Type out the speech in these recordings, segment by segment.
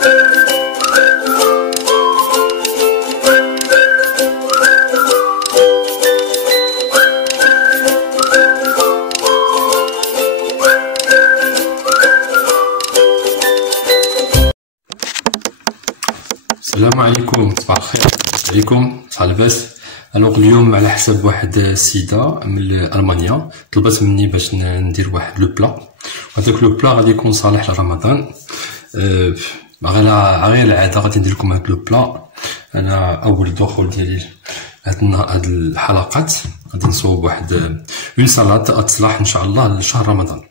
السلام عليكم، صباح الخير عليكم، صحة لاباس. الوغ اليوم على حساب واحد السيدة من ألمانيا طلبت مني باش ندير واحد لو بلا، وهداك لو بلا غادي يكون صالح لرمضان. غير العادة غادي ندير لكم هاد لو بلا. أنا أول دخول ديالي هاد الحلقات غادي نصوب واحد اون سالاد تصلح إن شاء الله لشهر رمضان.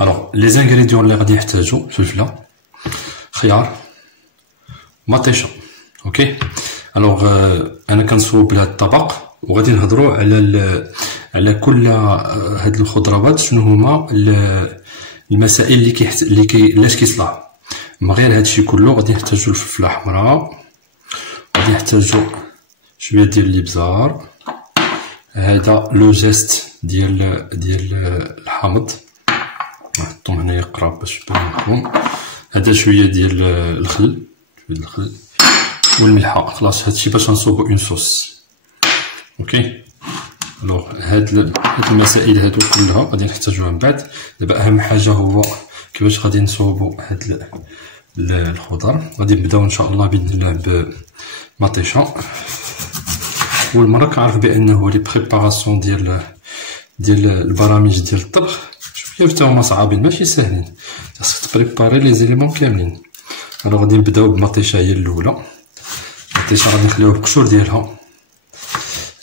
الوغ لي زانغريديون اللي غادي يحتاجو: فلفلة، خيار، مطيشة. اوكي. الوغ انا كنصوب لهاد الطبق وغادي نهضروا على كل هاد الخضروات شنو هما المسائل اللي علاش كيصلح. من غير هادشي كله غادي نحتاجو الفلفله حمراء، غادي نحتاجو شويه ديال الابزار، هذا لو جيست ديال الحامض نحطهم هنايا قراب باش يبان لكم. هذا شويه ديال الخل والملحه. خلاص هادشي باش نصوبو اون صوص. اوكي. الوغ هاد المسائل هادو كلها غادي نحتاجوها من بعد. دابا اهم حاجه هو كيفاش غادي نصوبو هاد الخضر. غادي نبداو ان شاء الله باذن الله بمطيشه. والمره كنعرف بانه لي بريباراسيون ديال البرامج ديال الطبخ شويه حتى هما صعابين، ماشي ساهلين، خاصك تبريباري لي زيليمون كاملين. الوغ غادي نبداو بمطيشه هي الاولى. المطيشه غادي نخليوها بالقشور ديالها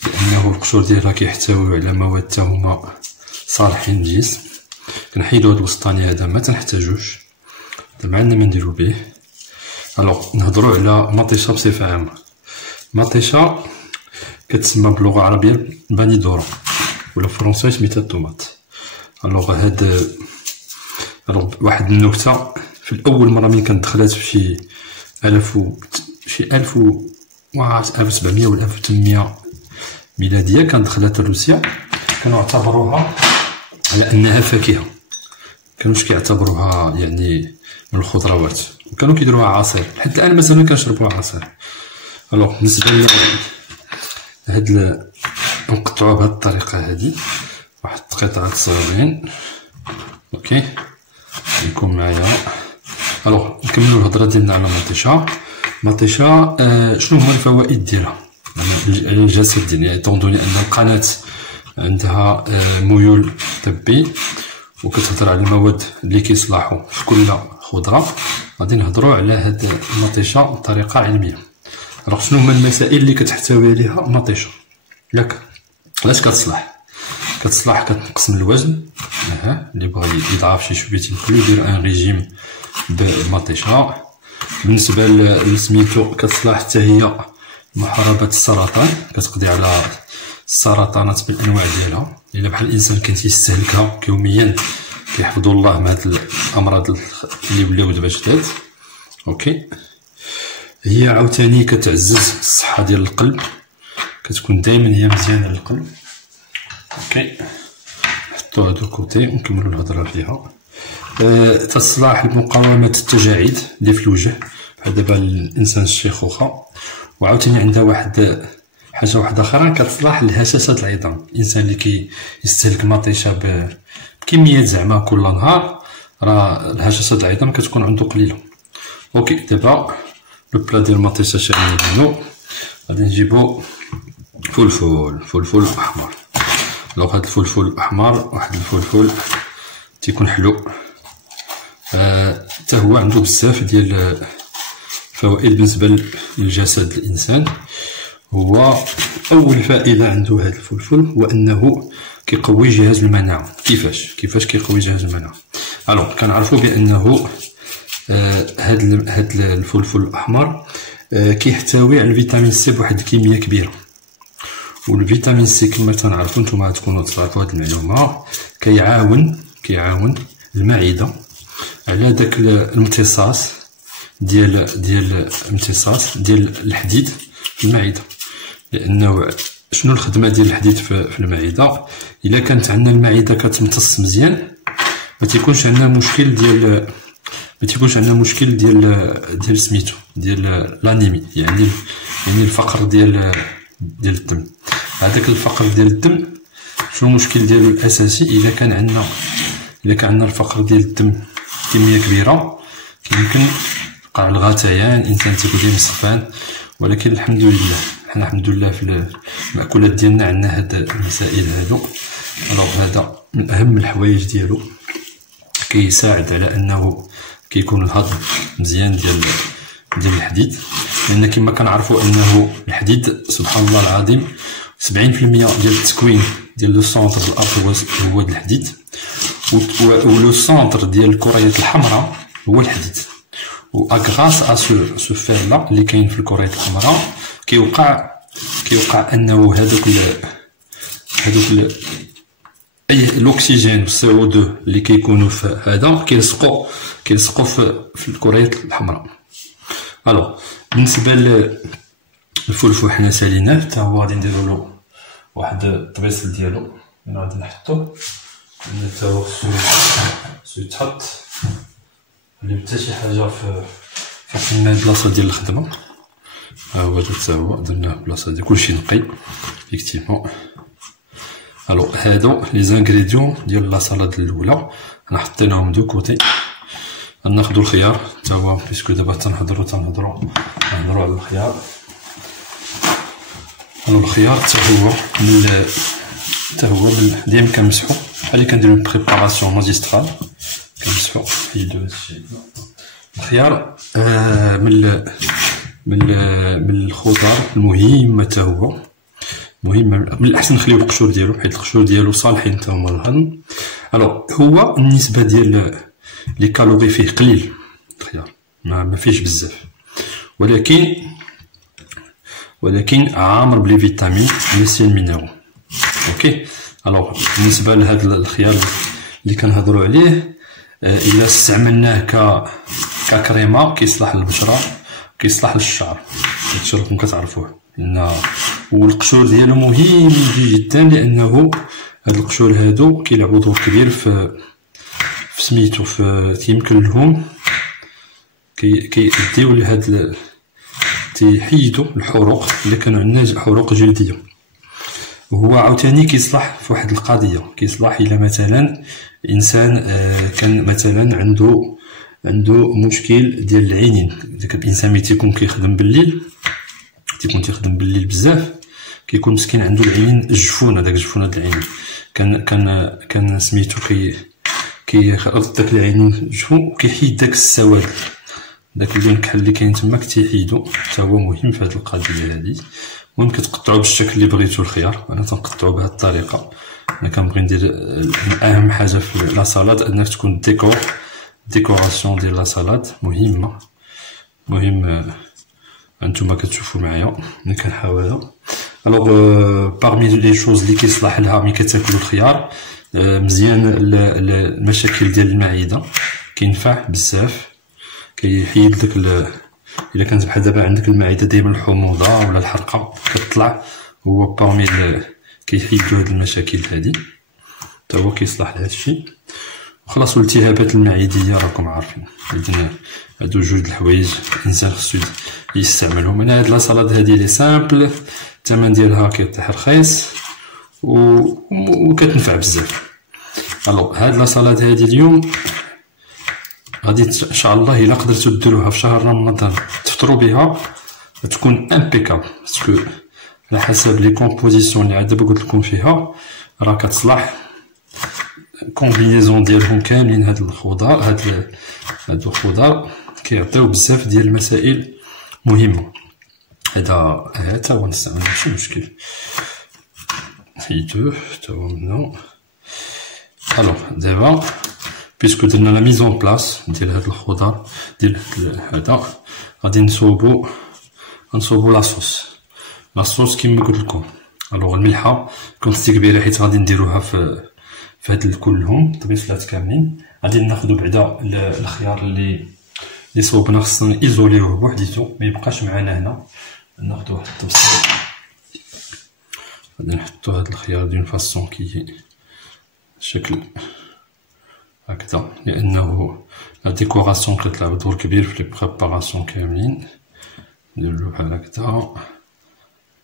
لانه القشور ديالها كيحتوي على مواد تا هما صالحين للجسم. كنحيدو هاد الوسطاني هذا ما تنحتاجوش، هذا ما عندنا ما نديرو به. الوغ نهضروا على مطيشه بصفه عامه. مطيشه كتسمى باللغه العربيه بانيدورا ولا فرونسي سميتها الطوماط. الوغ واحد النكته: في الأول مرة ملي كانت دخلات في شي 1700 ولا 1800 ميلادية، كانت دخلت لروسيا، كانوا اعتبروها على أنها فاكهة، مكانوش كيعتبروها يعني من الخضروات، وكانوا كيديروها عصير. لحد الآن مازالو كنشربوها عصير. الوغ بالنسبة لي هاد نقطعوها بهاد الطريقة هادي، واحد قطعات صغيرين. اوكي يكون معايا. الوغ نكملو الهضره ديالنا على المطيشه. شنو هما الفوائد ديالها على الجسد ديالنا؟ يعني طوندوني ان القناه عندها ميول طبي وكتهضر على المواد اللي كيصلحوا في كل خضره. غادي نهضروا على هاد المطيشه بطريقه علميه. الوغ شنو هما المسائل اللي كتحتوي عليها المطيشه؟ ياك علاش كتصلح؟ كتنقص من الوزن. اللي بغا يضعف شي شويه تيمكنلو يدير ان ريجيم بالمطيشه. بالنسبه لسميتو كتصلح حتى هي محاربه السرطان، كتقضي على السرطانات بالانواع ديالها. الا بحال الانسان كان تيستهلكها يوميا كيحفظوا الله من هاد الامراض اللي ولاو دابا جداد. اوكي. هي عاوتاني كتعزز الصحه ديال القلب، كتكون دائما هي مزيانه للقلب. اوكي نحطو هادو كوتي ونكملو الهضره فيها. تصلح لمقاومه التجاعيد اللي في الوجه بحال دابا الانسان الشيخوخه. وعاوتاني عندها واحد حاجه واحده اخرى، كتصلح لهشاشات العظام. الانسان اللي كيستهلك مطيشه بكميات زعما كل نهار، راه الهشاشات العظام كتكون عنده قليله. اوكي دابا لو بلا ديال المطيشه شاعلين منو. غادي نجيبو فلفل احمر. لو هاد الفلفل الاحمر واحد الفلفل تيكون حلو، حتى هو عنده بزاف ديال الفوائد بالنسبه للجسد الانسان. هو اول فائده عنده هاد الفلفل هو انه كيقوي جهاز المناعه. كيفاش كيقوي جهاز المناعه؟ الوغ كنعرفوا بانه هاد الفلفل الاحمر كيحتوي على الفيتامين سي بواحد الكميه كبيره. والفيتامين سي كما تنعرفوا نتوما تكونوا تعرفوا هاد المعلومه، كيعاون المعده على داك الامتصاص ديال الحديد في المعده. لانه شنو الخدمه ديال الحديد في المعده؟ الا كانت عندنا المعده كتمتص مزيان ما تيكونش عندنا مشكل ديال ما تيكونش عندنا مشكل ديال سميتو ديال لانيمي، يعني الفقر ديال الدم. هذاك الفقر ديال الدم شنو المشكل ديالو الاساسي؟ الا كان عندنا الفقر ديال الدم كميه كبيره يمكن يوقع الغثيان، الانسان تيكون دايما سخفان. ولكن الحمد لله في المأكولات ديالنا عندنا هاد المسائل هادو. هذا من اهم الحوايج ديالو، كيساعد على انه كيكون الهضم مزيان ديال الحديد. لان كما كنعرفوا انه الحديد سبحان الله العظيم 70% ديال التكوين ديال لو سونتر ديال الارض هو الحديد، ولو سونتر ديال الكريات الحمراء هو الحديد. و اغراس ا سو فير لا اللي كاين في الكريات الحمراء كيوقع انه هذوك اي الاكسجين و السي او 2 اللي كيكونوا في هذا كيلصقوا في الكريات الحمراء. بالنسبه للفلفل حنا ساليناه حتى هو غادي نديرو له واحد الطبيصل ديالو، غادي نحطو حتى هو خصو يتحط اللي حتى شي حاجه في البلاصه ديال الخدمه. ها هو حتى هو درناه بلاصه ديال كلشي نقي اكتيفمون. هادو لي زانغريديون ديال لا سالاد الاولى انا حطيناهم دو كوتي. ناخدو الخيار حتى هو بيسكو دابا تنهضروا على الخيار. الخيار حتى هو ديما كنمسحو بحال اللي كنديرو بريباراسيون ماجسترال، كنمسحو حيدو هادشي. الخيار من الخضر المهمه، حتى هو مهم. من الاحسن نخليو القشور ديالو حيت القشور ديالو صالحين حتى هما للهضم. هو النسبه ديال لي كالوري فيه قليل الخيار، ما فيهش بزاف، ولكن عامر بلي فيتامين لي سي المينيرو. اوكي. بالنسبه لهذا الخيار اللي كنهضروا عليه، الا استعملناه ككريمه كيصلح للبشره، كيصلح للشعر، هادشي راكم كتعرفوه. والقشور ديالو مهم جدا، لانه هاد القشور هادو كيلعبوا دور كبير في سميتو يمكن لهم كيديو لهاد تيحيدوا الحروق اللي كانوا عندنا، حروق جلديه. وهو عاوتاني كيصلح في واحد القضيه، كيصلح الا مثلا انسان كان مثلا عنده مشكل ديال العينين. داك الانسان ملي تيكون كيخدم بالليل، تيخدم بالليل بزاف، كيكون مسكين عنده العينين الجفونه، داك الجفونه ديال العينين كان سميتو كيرد داك العينين الجفون وكيحيد داك السواد، داك اللون الكحل اللي كاين تما كتيحيدو. حتى هو مهم في هاد القضيه هادي. المهم كتقطعو بالشكل اللي بغيتو الخيار. انا تنقطعو بهاد الطريقه. انا كنبغي ندير اهم حاجه في لا سالاد انك تكون ديكوراسيون ديال لا سالاد مهم. انتما كتشوفوا معايا ملي كنحاولها. بارمي لي شوز اللي كيصلح لها ملي كتاكلوا الخيار مزيان المشاكل ديال المعده، كينفع بزاف، كيحيد لك الا كانت بحال دابا عندك المعده دائما الحموضه ولا الحرقه كتطلع، هو بارمي كيحيد هاد المشاكل هادي، حتى هو كيصلح لهذا الشيء. وخلاص الالتهابات المعديه راكم عارفين، هادو جوج الحوايج الانسان خصو يستعملهم. انا هاد لا سالاد هادي لي سامبل، الثمن ديالها كيطيح رخيص وكتنفع بزاف. هاد لا سالاد هادي اليوم غادي ان شاء الله الا قدرتو ديروها في شهر رمضان تفطروا بها تكون امبيكابل، باسكو على حسب لي كومبوزيسيون اللي عاد دابا قلت لكم فيها راه كتصلح كومبينيزون ديالهم كاملين. هاد الخضار هادو الخضار كيعطيو بزاف ديال المسائل مهمه. هذا حتى هو نستعمل ماشي مشكل، حيدوه حتى هو منا. دابا بيسكو درنا لا ميزون بلاص ديال هاد الخضار ديال هذا، غادي نصوبو لاصوص كيما قلت لكم. الملحه كونتيتي كبيره حيت غادي نديروها في هاد كلهم طبيصلات كاملين. غادي ناخدو بعدا الخيار اللي صوبنا خصنا ايزوليوه بوحديتو، ما يبقاش معنا هنا. ناخدو واحد الطبسيل، غادي نحطو هاد الخيار دون فاسون كي شكل هكذا، لأنه لا ديكوراسيون كتلعب دور كبير في لي بريباراسيون كاملين. نديرو بحال هكذا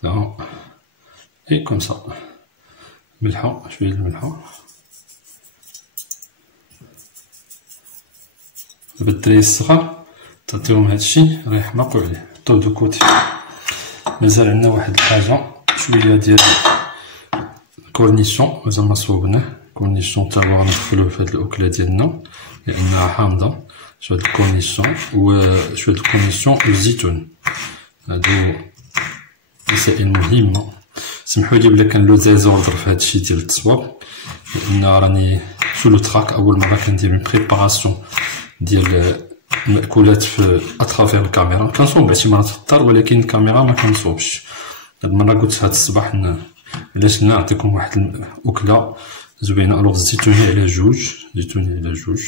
لا اي كوم سا. ملحة، شوية الملحة. دابا الدراري الصغار تعطيهم هادشي راه يحماقو عليه، حطوه دو كوتي. مازال عندنا واحد الحاجة شوية ديال كورنيشون مازال ما صوبناه. كورنيشون تا هو غندخلوه في هاد الأكلة ديالنا لأنها حامضة. شوية الكورنيشون وشوية الكورنيشون والزيتون، هادو مسائل مهمة. سمحولي بلا كان لو ديزوردر في هادشي ديال التصوير، لأن راني سو لو تراك أول مرة كندير اون بريباراسيون ديال المأكولات في أطرافيغ الكاميرا. كنصوب شي مرات في الدار ولكن الكاميرا ما كنصوبش. هاد المرة قلت هاد الصباح علاش نعطيكم واحد الأكلة زوينة. ألوغ الزيتوني على جوج، زيتوني على جوج،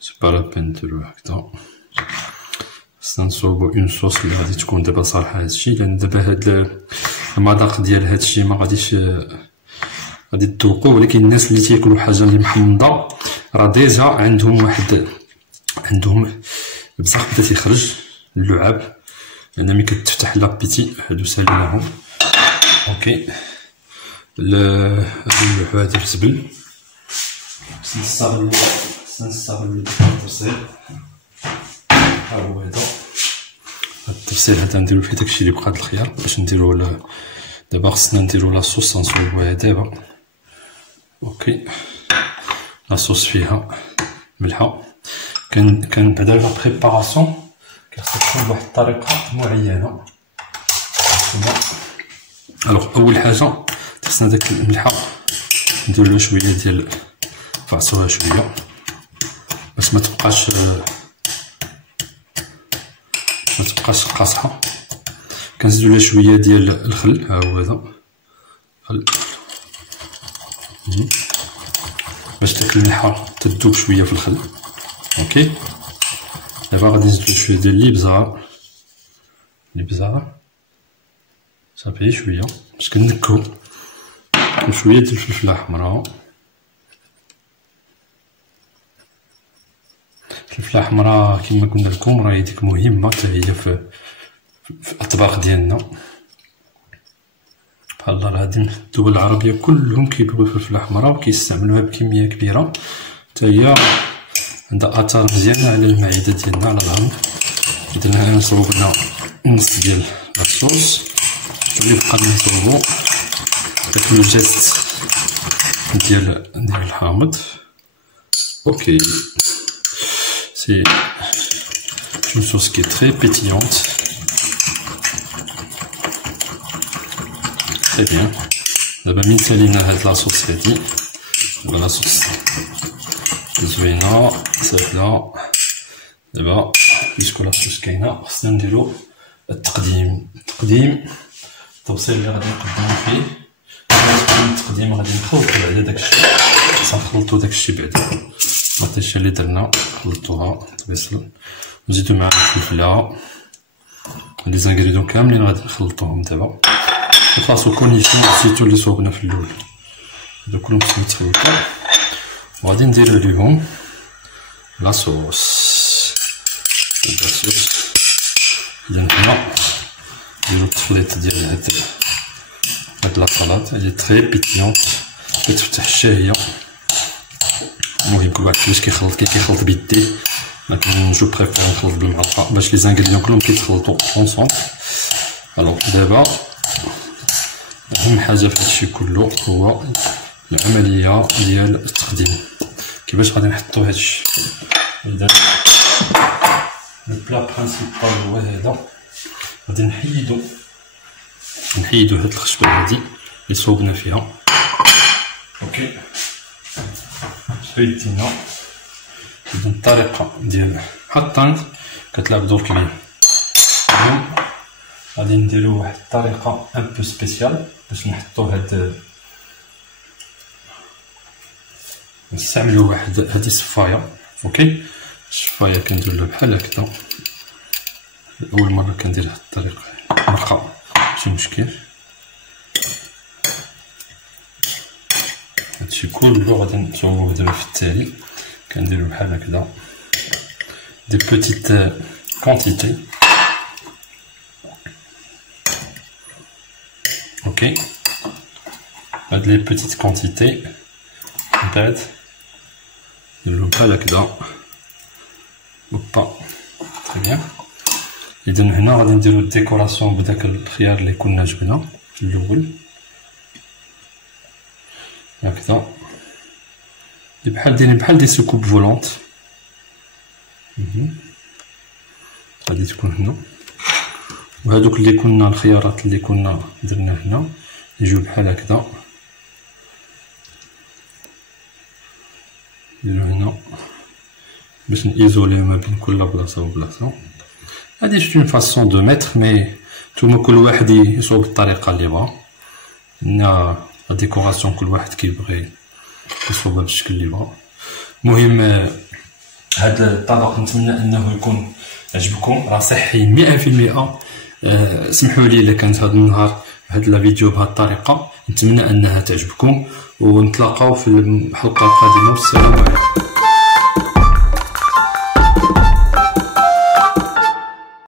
سي با لا بين نديرو هكدا. خصنا نصوبو اون صوص اللي غادي تكون دابا صالحة هادشي، لأن دابا هاد المذاق ديال هادشي ما غاديش غادي تذوقوه. ولكن الناس اللي تياكلو حاجة اللي محمضة راه ديجا عندهم بصح بدا تيخرج اللعاب، لأن ملي كتفتح لابيتي هادو ساليناهم. اوكي نلوحو هادي بالزبل. خصنا نستغلو التفصيل. ها هو هدا التفصيل هدا نديرو فيه داكشي اللي بقى د الخيار باش نديرو دابا. خصنا نديرو لاصوص نصوبوها دابا. اوكي لاصوص فيها ملحة. كان بعدا لا بريباراسيون كيخصها تكون بواحد الطريقة معينة. الوغ أول حاجة خصنا داك الملحة نديرولها شوية ديال نفعصوها شوية باش ما تبقاش قاصحة. كنزيدولها شوية ديال الخل، ها هو هذا خل باش داك الملحة تذوب شوية في الخل. اوكي دابا غادي نزيدو شوية ديال الابزار صافي شوية باش كنكهو، وشوية ديال الفلفلة حمرا. الفلفلة حمرا كيما قلنا لكم راهي ديك مهمة حتى هي في الأطباق ديالنا. بحال راه هادي الدول العربية كلهم كيبغيو الفلفلة حمرا وكيستعملوها بكمية كبيرة، حتى هي عندها آثار مزيانة على المعدة ديالنا على الهضم. إذا هنا نصوبنا نص ديال لاصوص اللي بقى نصوبو داك لو جيست ديال الحامض. اوكي سي une sauce qui est très pétillante. Très bien. دابا من سالينا هاد لاصوص هادي، دابا لاصوص زوينة ساهلة. دابا بيسكو لاصوص كاينة خصنا نديرو التقديم. التوصيل اللي غادي نقدمو فيه التقديم غادي نخلطو بعدا داكشي، خصنا نخلطو داكشي بعدا المطيشة اللي درنا نخلطوها تبصل، نزيدو معاها الفلفلة. لي زانغريديون كاملين غادي نخلطوهم دابا. نخلصو كورنيشون والزيتون اللي صوبنا في الاول، هادو كلهم خصهم يتخلطو. وغادي نديرو ليهم لاصوص. إذا حنا نديرو التخليط ديال هاد لاصالاد، هي تري بيتيونت كتفتح الشهية. المهم كل واحد كيفاش كيخلط بيديه، لكن جو بريفير نخلط بالمعلقة باش لي زانغريديون كلهم كيتخلطو اونصومبل. الوغ دابا أهم حاجة في هادشي كله هو العملية ديال التقديم، كيفاش غادي نحطو هادشي. إذا البلا برينسيبال هو هذا، غادي نحيدو هاد الخشبة هادي اللي صوبنا فيها. اوكي سويتينا. إذا الطريقة ديال حطان كتلعب دور كبير. اليوم غادي نديرو واحد الطريقة ان بو سبيسيال باش نحطو نستعملو واحد هادي الصفاية. اوكي الصفاية كنديرلها بحال هكدا. أول مرة كندير هاد الطريقة مرقة ماشي مشكل. هادشي كله غادي نصوبوه دابا في التالي. كنديرو بحال هكذا دي بوتيت كونتيتي. اوكي هاد لي بوتيت كونتيتي من بعد نديرو بحال هكذا. اوبا تري بيان. اذا هنا غادي نديرو الديكوراسيون بداك الخيار اللي كنا جبنا في الاول هكذا، بحال دي سكوب فولونت. غادي تكون هنا، وهادوك اللي كنا الخيارات اللي كنا درنا هنا يجيو بحال هكذا، نديرو هنا باش نيزوليو ما بين كل بلاصه وبلاصه. هادي سي اون فاسون دو ميتر، مي نتوما كل واحد يصوب بالطريقه اللي بغا. هنا لا ديكوراسيون كل واحد كيبغي يصوبها بالشكل اللي بغا. المهم هاد الطبق نتمنى انه يكون عجبكم، راه صحي 100%. سمحوا لي الا كانت هاد النهار هاد لا فيديو بهاد الطريقه، نتمنى انها تعجبكم، ونتلاقاو في الحلقه القادمه. والسلام عليكم.